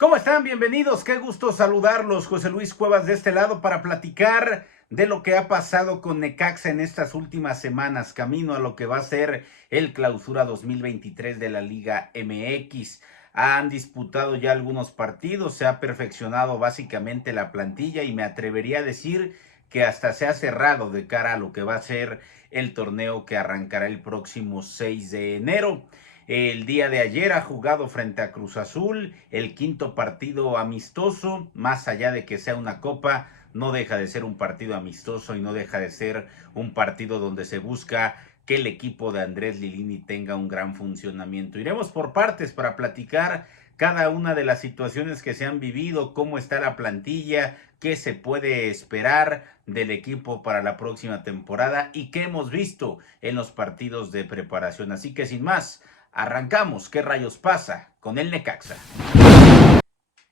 ¿Cómo están? Bienvenidos. Qué gusto saludarlos. José Luis Cuevas de este lado para platicar de lo que ha pasado con Necaxa en estas últimas semanas, camino a lo que va a ser el Clausura 2023 de la Liga MX. Han disputado ya algunos partidos, se ha perfeccionado básicamente la plantilla y me atrevería a decir que hasta se ha cerrado de cara a lo que va a ser el torneo que arrancará el próximo 6 de enero. El día de ayer ha jugado frente a Cruz Azul, el quinto partido amistoso, más allá de que sea una copa, no deja de ser un partido amistoso y no deja de ser un partido donde se busca que el equipo de Andrés Lilini tenga un gran funcionamiento. Iremos por partes para platicar cada una de las situaciones que se han vivido, cómo está la plantilla, qué se puede esperar del equipo para la próxima temporada y qué hemos visto en los partidos de preparación. Así que sin más, arrancamos. ¿Qué rayos pasa con el Necaxa?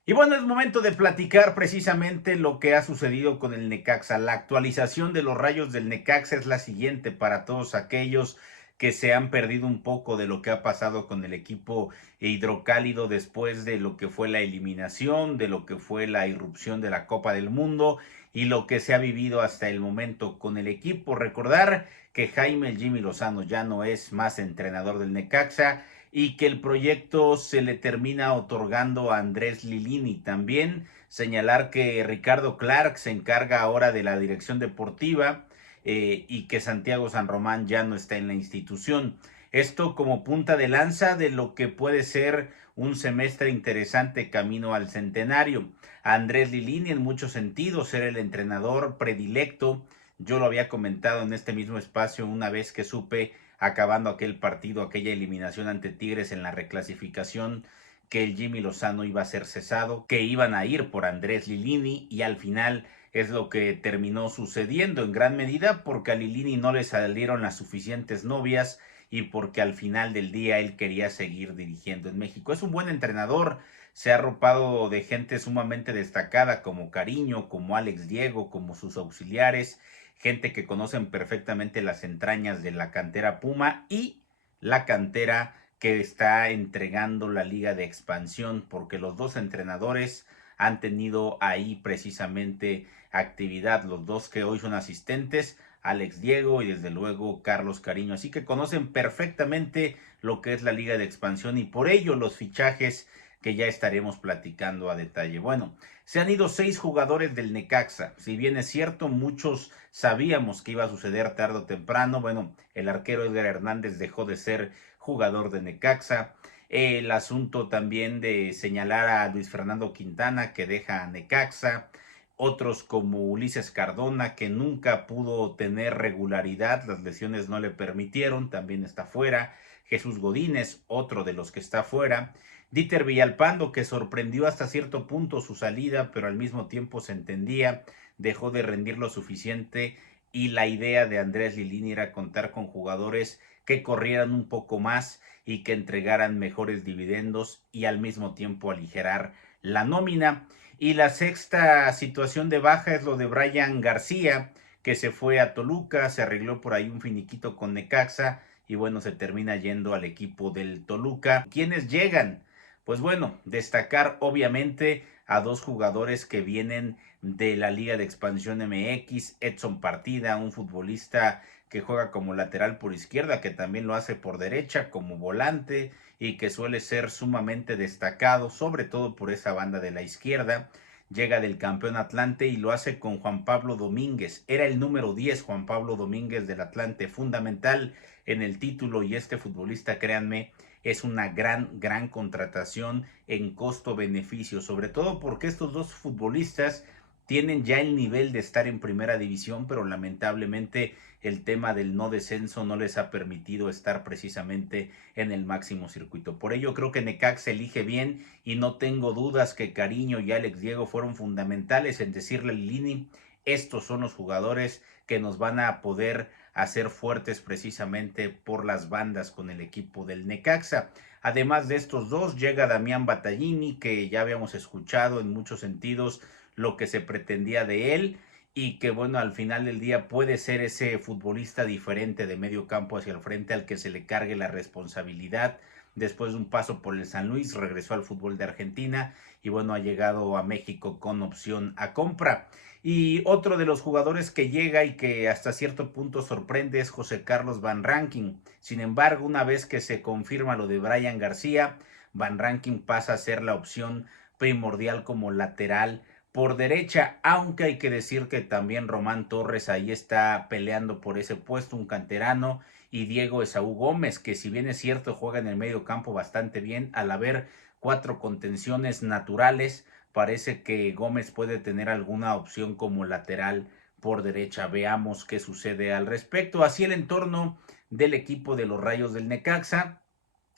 Y bueno, es momento de platicar precisamente lo que ha sucedido con el Necaxa. La actualización de los rayos del Necaxa es la siguiente para todos aquellos que se han perdido un poco de lo que ha pasado con el equipo hidrocálido después de lo que fue la eliminación, de lo que fue la irrupción de la Copa del Mundo y lo que se ha vivido hasta el momento con el equipo. Recordar que Jaime el Jimmy Lozano ya no es más entrenador del Necaxa y que el proyecto se le termina otorgando a Andrés Lilini. También señalar que Ricardo Clark se encarga ahora de la dirección deportiva y que Santiago San Román ya no está en la institución. Esto como punta de lanza de lo que puede ser un semestre interesante camino al centenario. Andrés Lilini en muchos sentidos era el entrenador predilecto. Yo lo había comentado en este mismo espacio una vez que supe, acabando aquel partido, aquella eliminación ante Tigres en la reclasificación, que el Jimmy Lozano iba a ser cesado, que iban a ir por Andrés Lilini y al final es lo que terminó sucediendo en gran medida porque a Lilini no le salieron las suficientes novias y porque al final del día él quería seguir dirigiendo en México. Es un buen entrenador, se ha arropado de gente sumamente destacada como Cariño, como Alex Diego, como sus auxiliares, gente que conocen perfectamente las entrañas de la cantera Puma y la cantera que está entregando la liga de expansión, porque los dos entrenadores han tenido ahí precisamente actividad, los dos que hoy son asistentes, Alex Diego y desde luego Carlos Cariño, así que conocen perfectamente lo que es la liga de expansión y por ello los fichajes que ya estaremos platicando a detalle. Bueno, se han ido 6 jugadores del Necaxa. Si bien es cierto, muchos sabíamos que iba a suceder tarde o temprano. Bueno, el arquero Edgar Hernández dejó de ser jugador de Necaxa. El asunto también de señalar a Luis Fernando Quintana que deja a Necaxa. Otros como Ulises Cardona que nunca pudo tener regularidad, las lesiones no le permitieron, también está fuera. Jesús Godínez, otro de los que está fuera. Dieter Villalpando, que sorprendió hasta cierto punto su salida, pero al mismo tiempo se entendía, dejó de rendir lo suficiente y la idea de Andrés Lilini era contar con jugadores que corrieran un poco más y que entregaran mejores dividendos y al mismo tiempo aligerar la nómina. Y la sexta situación de baja es lo de Brian García, que se fue a Toluca, se arregló por ahí un finiquito con Necaxa y bueno, se termina yendo al equipo del Toluca. ¿Quiénes llegan? Pues bueno, destacar obviamente a dos jugadores que vienen de la Liga de Expansión MX, Edson Partida, un futbolista que juega como lateral por izquierda, que también lo hace por derecha como volante y que suele ser sumamente destacado, sobre todo por esa banda de la izquierda. Llega del campeón Atlante y lo hace con Juan Pablo Domínguez. Era el número 10 Juan Pablo Domínguez del Atlante, fundamental en el título y este futbolista, créanme, es una gran contratación en costo-beneficio, sobre todo porque estos dos futbolistas tienen ya el nivel de estar en primera división, pero lamentablemente el tema del no descenso no les ha permitido estar precisamente en el máximo circuito. Por ello creo que Necaxa elige bien y no tengo dudas que Cariño y Alex Diego fueron fundamentales en decirle a Lilini, estos son los jugadores que nos van a poder hacer fuertes precisamente por las bandas con el equipo del Necaxa. Además de estos dos, llega Damián Battaglini, que ya habíamos escuchado en muchos sentidos lo que se pretendía de él y que bueno, al final del día puede ser ese futbolista diferente de medio campo hacia el frente al que se le cargue la responsabilidad después de un paso por el San Luis, regresó al fútbol de Argentina y bueno, ha llegado a México con opción a compra. Y otro de los jugadores que llega y que hasta cierto punto sorprende es José Carlos Van Rankin. Sin embargo, una vez que se confirma lo de Brian García, Van Rankin pasa a ser la opción primordial como lateral por derecha, aunque hay que decir que también Román Torres ahí está peleando por ese puesto, un canterano, y Diego Esaú Gómez, que si bien es cierto juega en el medio campo bastante bien, al haber 4 contenciones naturales, parece que Gómez puede tener alguna opción como lateral por derecha. Veamos qué sucede al respecto. Así el entorno del equipo de los Rayos del Necaxa.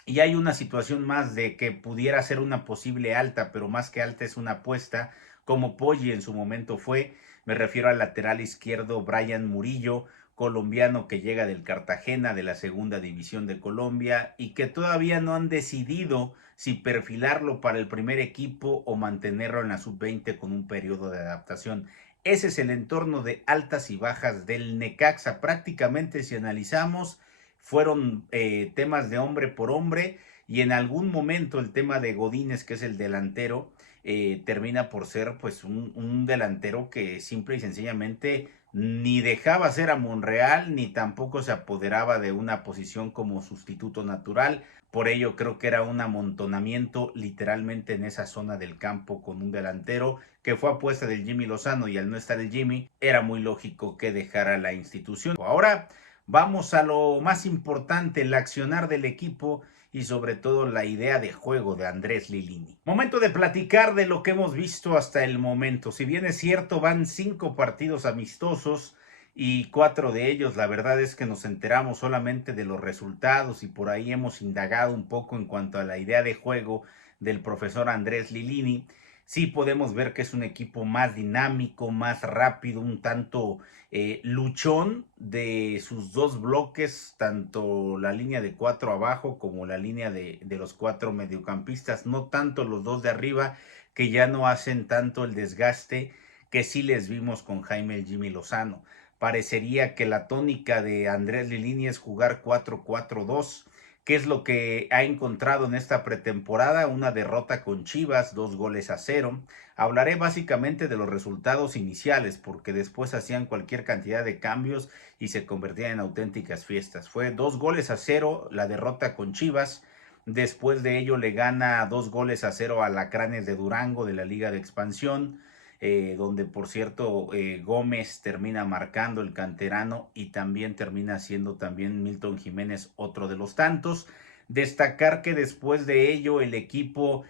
Y hay una situación más de que pudiera ser una posible alta, pero más que alta es una apuesta, como Poggi en su momento fue. Me refiero al lateral izquierdo Brian Murillo, colombiano que llega del Cartagena de la segunda división de Colombia y que todavía no han decidido si perfilarlo para el primer equipo o mantenerlo en la sub-20 con un periodo de adaptación. Ese es el entorno de altas y bajas del Necaxa. Prácticamente si analizamos fueron temas de hombre por hombre y en algún momento el tema de Godínez, que es el delantero, termina por ser pues un delantero que simple y sencillamente ni dejaba ser a Monreal ni tampoco se apoderaba de una posición como sustituto natural. Por ello creo que era un amontonamiento literalmente en esa zona del campo con un delantero que fue apuesta del Jimmy Lozano y al no estar el Jimmy era muy lógico que dejara la institución. Ahora vamos a lo más importante, el accionar del equipo y sobre todo la idea de juego de Andrés Lilini. Momento de platicar de lo que hemos visto hasta el momento. Si bien es cierto, van 5 partidos amistosos y 4 de ellos, la verdad es que nos enteramos solamente de los resultados y por ahí hemos indagado un poco en cuanto a la idea de juego del profesor Andrés Lilini. Sí podemos ver que es un equipo más dinámico, más rápido, un tanto luchón de sus dos bloques, tanto la línea de 4 abajo como la línea de los 4 mediocampistas, no tanto los dos de arriba que ya no hacen tanto el desgaste que sí les vimos con Jaime el Jimmy Lozano. Parecería que la tónica de Andrés Lilini es jugar 4-4-2. ¿Qué es lo que ha encontrado en esta pretemporada? Una derrota con Chivas, 2-0. Hablaré básicamente de los resultados iniciales, porque después hacían cualquier cantidad de cambios y se convertían en auténticas fiestas. Fue 2-0 la derrota con Chivas. Después de ello le gana 2-0 a Alacranes de Durango de la Liga de Expansión. Donde por cierto Gómez termina marcando el canterano y también termina siendo también Milton Jiménez otro de los tantos. Destacar que después de ello el equipo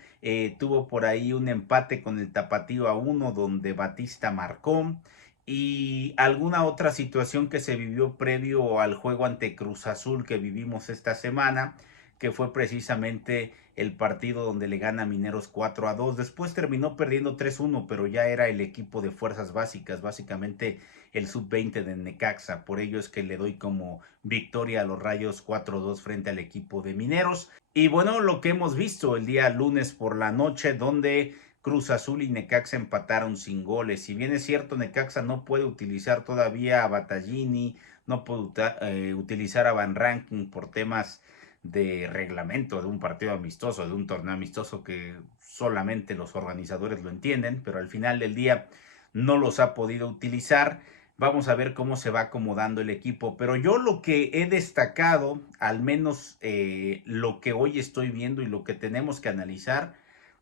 tuvo por ahí un empate con el Tapatío a 1 donde Batista marcó y alguna otra situación que se vivió previo al juego ante Cruz Azul que vivimos esta semana, que fue precisamente el partido donde le gana Mineros 4-2. Después terminó perdiendo 3-1, pero ya era el equipo de fuerzas básicas, básicamente el sub-20 de Necaxa. Por ello es que le doy como victoria a los Rayos 4-2 frente al equipo de Mineros. Y bueno, lo que hemos visto el día lunes por la noche, donde Cruz Azul y Necaxa empataron sin goles. Si bien es cierto, Necaxa no puede utilizar todavía a Battaglini, no puede utilizar a Van Rankin por temas de reglamento de un partido amistoso, de un torneo amistoso que solamente los organizadores lo entienden, pero al final del día no los ha podido utilizar. Vamos a ver cómo se va acomodando el equipo, pero yo lo que he destacado, al menos lo que hoy estoy viendo y lo que tenemos que analizar,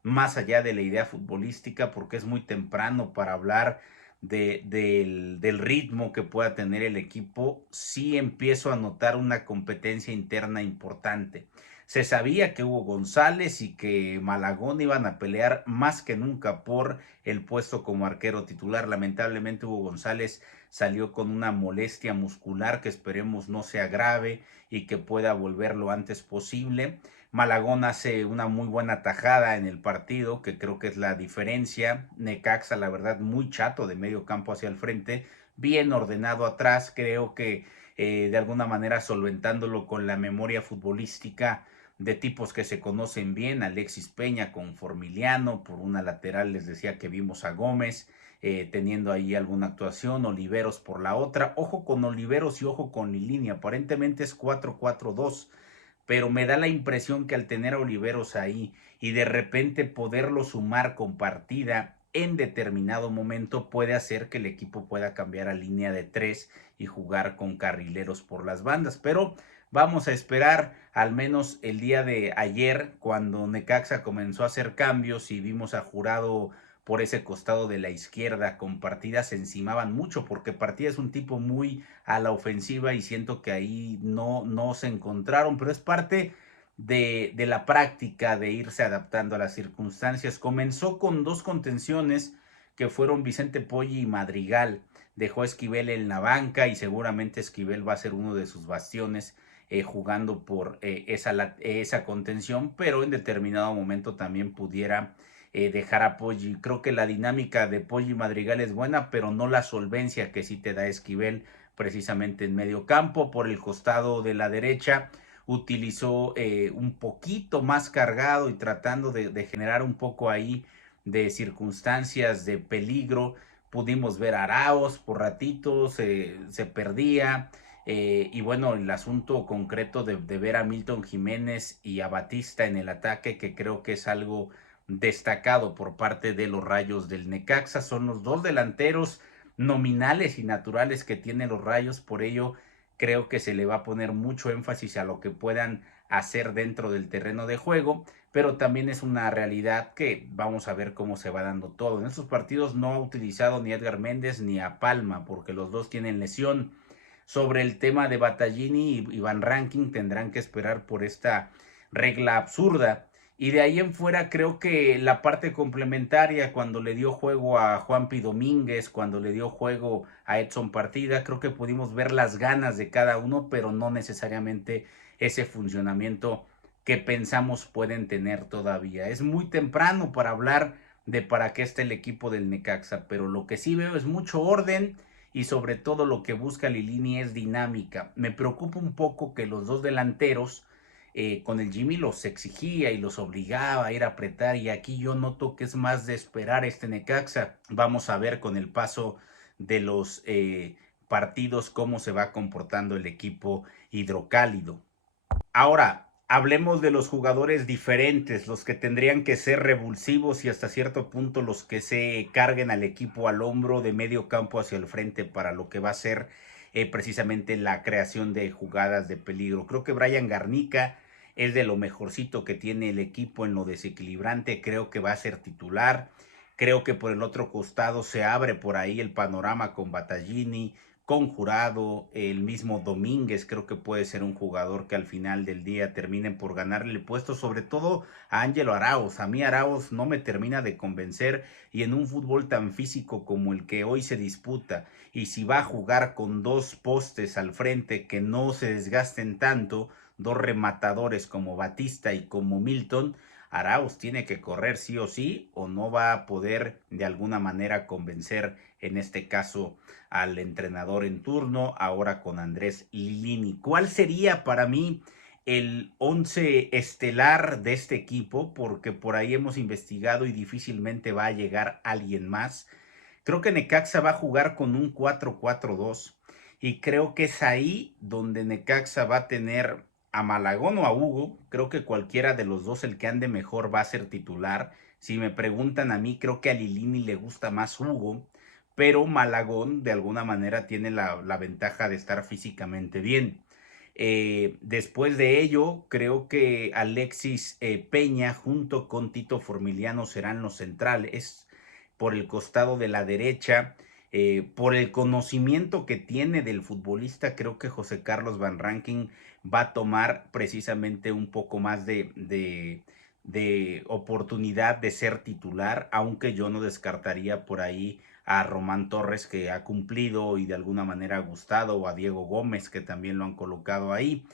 más allá de la idea futbolística, porque es muy temprano para hablar del ritmo que pueda tener el equipo, sí empiezo a notar una competencia interna importante. Se sabía que Hugo González y que Malagón iban a pelear más que nunca por el puesto como arquero titular. Lamentablemente Hugo González salió con una molestia muscular que esperemos no sea grave y que pueda volver lo antes posible. Malagón hace una muy buena tajada en el partido, que creo que es la diferencia. Necaxa, la verdad, muy chato de medio campo hacia el frente, bien ordenado atrás. Creo que de alguna manera solventándolo con la memoria futbolística de tipos que se conocen bien, Alexis Peña con Formiliano, por una lateral les decía que vimos a Gómez teniendo ahí alguna actuación, Oliveros por la otra. Ojo con Oliveros y ojo con Lilini, aparentemente es 4-4-2. pero me da la impresión que al tener a Oliveros ahí y de repente poderlo sumar con partida en determinado momento puede hacer que el equipo pueda cambiar a línea de 3 y jugar con carrileros por las bandas, pero vamos a esperar. Al menos el día de ayer, cuando Necaxa comenzó a hacer cambios y vimos a Jurado por ese costado de la izquierda con Partida, se encimaban mucho porque Partida es un tipo muy a la ofensiva y siento que ahí no se encontraron, pero es parte de la práctica de irse adaptando a las circunstancias. Comenzó con dos contenciones que fueron Vicente Poggi y Madrigal. Dejó a Esquivel en la banca y seguramente Esquivel va a ser uno de sus bastiones jugando por esa contención, pero en determinado momento también pudiera dejar a Poggi. Creo que la dinámica de Poggi y Madrigal es buena, pero no la solvencia que sí te da Esquivel precisamente en medio campo. Por el costado de la derecha utilizó un poquito más cargado y tratando de generar un poco ahí de circunstancias de peligro. Pudimos ver a Arauz por ratitos, se perdía. Y bueno, el asunto concreto de ver a Milton Jiménez y a Batista en el ataque, que creo que es algo destacado por parte de los Rayos del Necaxa. Son los dos delanteros nominales y naturales que tienen los Rayos, por ello creo que se le va a poner mucho énfasis a lo que puedan hacer dentro del terreno de juego, pero también es una realidad que vamos a ver cómo se va dando todo. En estos partidos no ha utilizado ni a Edgar Méndez ni a Palma porque los dos tienen lesión. Sobre el tema de Battaglini y Van Ranking tendrán que esperar por esta regla absurda. Y de ahí en fuera creo que la parte complementaria, cuando le dio juego a Juanpi Domínguez, cuando le dio juego a Edson Partida, creo que pudimos ver las ganas de cada uno, pero no necesariamente ese funcionamiento que pensamos pueden tener todavía. Es muy temprano para hablar de para qué está el equipo del Necaxa, pero lo que sí veo es mucho orden y sobre todo lo que busca Lilini es dinámica. Me preocupa un poco que los dos delanteros con el Jimmy los exigía y los obligaba a ir a apretar y aquí yo noto que es más de esperar este Necaxa. Vamos a ver con el paso de los partidos cómo se va comportando el equipo hidrocálido. Ahora, hablemos de los jugadores diferentes, los que tendrían que ser revulsivos y hasta cierto punto los que se carguen al equipo al hombro de medio campo hacia el frente para lo que va a ser precisamente la creación de jugadas de peligro. Creo que Brian Garnica es de lo mejorcito que tiene el equipo en lo desequilibrante, creo que va a ser titular. Creo que por el otro costado se abre por ahí el panorama con Battaglini, con Jurado, el mismo Domínguez creo que puede ser un jugador que al final del día terminen por ganarle el puesto, sobre todo a Ángelo Arauz. A mí Arauz no me termina de convencer y en un fútbol tan físico como el que hoy se disputa y si va a jugar con dos postes al frente que no se desgasten tanto, dos rematadores como Batista y como Milton, Arauz tiene que correr sí o sí o no va a poder de alguna manera convencer en este caso al entrenador en turno, ahora con Andrés Lilini. ¿Cuál sería para mí el 11 estelar de este equipo? Porque por ahí hemos investigado y difícilmente va a llegar alguien más. Creo que Necaxa va a jugar con un 4-4-2 y creo que es ahí donde Necaxa va a tener a Malagón o a Hugo. Creo que cualquiera de los dos, el que ande mejor, va a ser titular. Si me preguntan a mí, creo que a Lilini le gusta más Hugo, pero Malagón de alguna manera tiene la ventaja de estar físicamente bien. Después de ello, creo que Alexis Peña junto con Tito Formiliano serán los centrales por el costado de la derecha. Por el conocimiento que tiene del futbolista, creo que José Carlos Van Ranking va a tomar precisamente un poco más de oportunidad de ser titular, aunque yo no descartaría por ahí a Román Torres, que ha cumplido y de alguna manera ha gustado, o a Diego Gómez, que también lo han colocado ahí.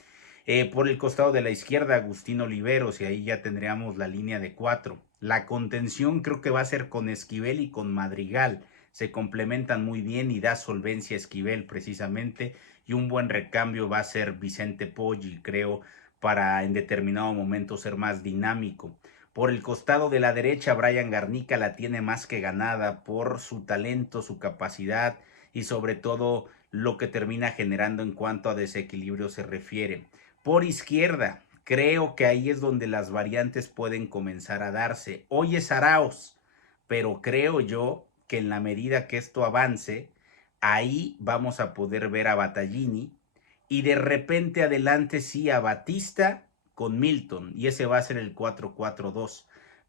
Por el costado de la izquierda, Agustín Oliveros, y ahí ya tendríamos la línea de 4. La contención creo que va a ser con Esquivel y con Madrigal. Se complementan muy bien y da solvencia a Esquivel precisamente. Y un buen recambio va a ser Vicente Poggi, creo, para en determinado momento ser más dinámico. Por el costado de la derecha, Brian Garnica la tiene más que ganada por su talento, su capacidad y sobre todo lo que termina generando en cuanto a desequilibrio se refiere. Por izquierda, creo que ahí es donde las variantes pueden comenzar a darse. Hoy es Arauz, pero creo yo que en la medida que esto avance, ahí vamos a poder ver a Battaglini y de repente adelante sí a Batista con Milton, y ese va a ser el 4-4-2.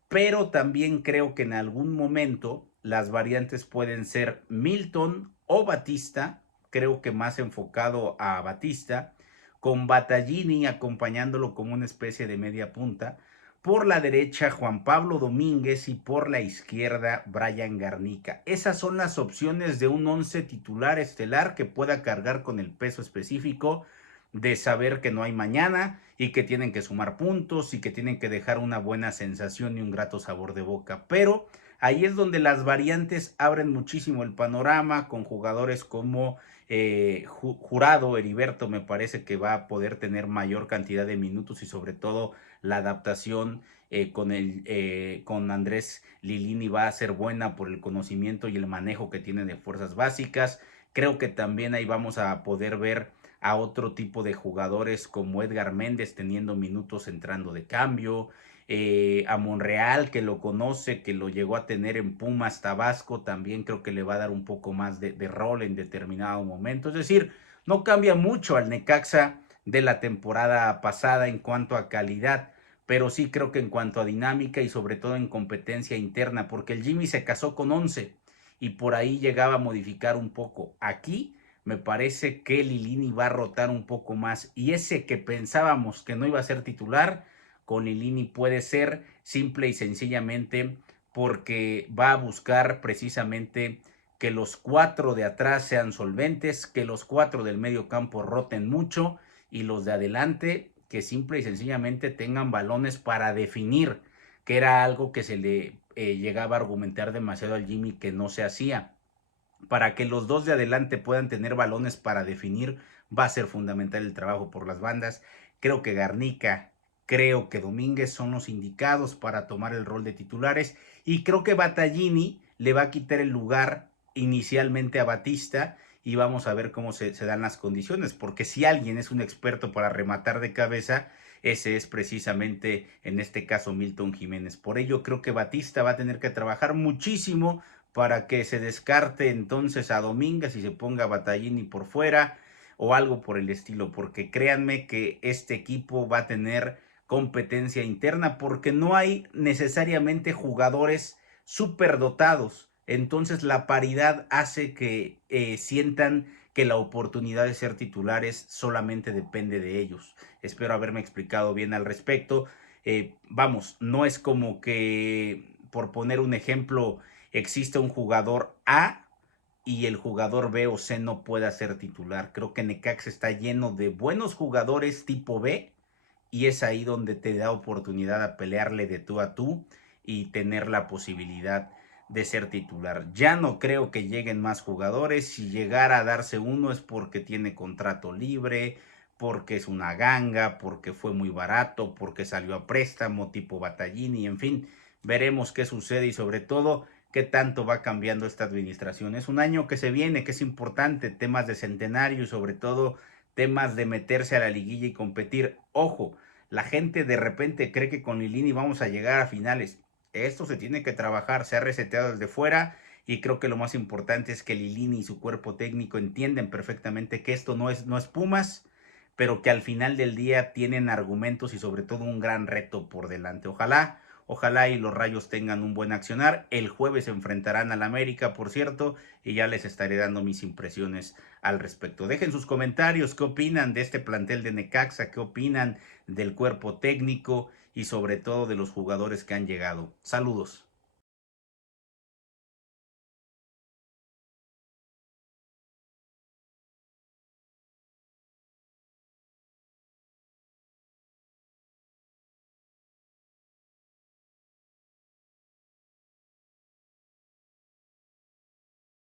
Pero también creo que en algún momento las variantes pueden ser Milton o Batista, creo que más enfocado a Batista, con Battaglini acompañándolo como una especie de media punta, por la derecha Juan Pablo Domínguez y por la izquierda Brian Garnica. Esas son las opciones de un 11 titular estelar que pueda cargar con el peso específico de saber que no hay mañana y que tienen que sumar puntos y que tienen que dejar una buena sensación y un grato sabor de boca. Pero ahí es donde las variantes abren muchísimo el panorama con jugadores como Jurado, Heriberto me parece que va a poder tener mayor cantidad de minutos y sobre todo la adaptación con Andrés Lilini va a ser buena por el conocimiento y el manejo que tiene de fuerzas básicas. Creo que también ahí vamos a poder ver a otro tipo de jugadores como Edgar Méndez teniendo minutos entrando de cambio, a Monreal que lo conoce, que lo llegó a tener en Pumas Tabasco, también creo que le va a dar un poco más de rol en determinado momento. Es decir, no cambia mucho al Necaxa de la temporada pasada en cuanto a calidad, pero sí creo que en cuanto a dinámica y sobre todo en competencia interna, porque el Jimmy se casó con 11 y por ahí llegaba a modificar un poco. Aquí me parece que Lilini va a rotar un poco más y ese que pensábamos que no iba a ser titular, con Lilini puede ser simple y sencillamente porque va a buscar precisamente que los 4 de atrás sean solventes, que los 4 del medio campo roten mucho y los de adelante que simple y sencillamente tengan balones para definir, que era algo que se le llegaba a argumentar demasiado al Jimmy que no se hacía. Para que los dos de adelante puedan tener balones para definir, va a ser fundamental el trabajo por las bandas. Creo que Garnica, creo que Domínguez son los indicados para tomar el rol de titulares y creo que Battaglini le va a quitar el lugar inicialmente a Batista y vamos a ver cómo se dan las condiciones, porque si alguien es un experto para rematar de cabeza, ese es precisamente en este caso Milton Jiménez. Por ello creo que Batista va a tener que trabajar muchísimo para que se descarte entonces a Domínguez y se ponga Battaglini por fuera o algo por el estilo, porque créanme que este equipo va a tener competencia interna porque no hay necesariamente jugadores superdotados. Entonces la paridad hace que sientan que la oportunidad de ser titulares solamente depende de ellos. Espero haberme explicado bien al respecto. Vamos, no es como que, por poner un ejemplo, existe un jugador A y el jugador B o C no pueda ser titular. Creo que Necaxa está lleno de buenos jugadores tipo B y es ahí donde te da oportunidad a pelearle de tú a tú y tener la posibilidad de ser titular. Ya no creo que lleguen más jugadores. Si llegara a darse uno es porque tiene contrato libre, porque es una ganga, porque fue muy barato, porque salió a préstamo tipo Battaglini, en fin, veremos qué sucede y sobre todo qué tanto va cambiando esta administración. Es un año que se viene, que es importante, temas de centenario y sobre todo temas de meterse a la liguilla y competir. Ojo, la gente de repente cree que con Lilini vamos a llegar a finales. Esto se tiene que trabajar, se ha reseteado desde fuera y creo que lo más importante es que Lilini y su cuerpo técnico entienden perfectamente que esto no es Pumas, pero que al final del día tienen argumentos y sobre todo un gran reto por delante. Ojalá y los Rayos tengan un buen accionar. El jueves se enfrentarán al América, por cierto, y ya les estaré dando mis impresiones al respecto. Dejen sus comentarios, qué opinan de este plantel de Necaxa, qué opinan del cuerpo técnico y sobre todo de los jugadores que han llegado. Saludos.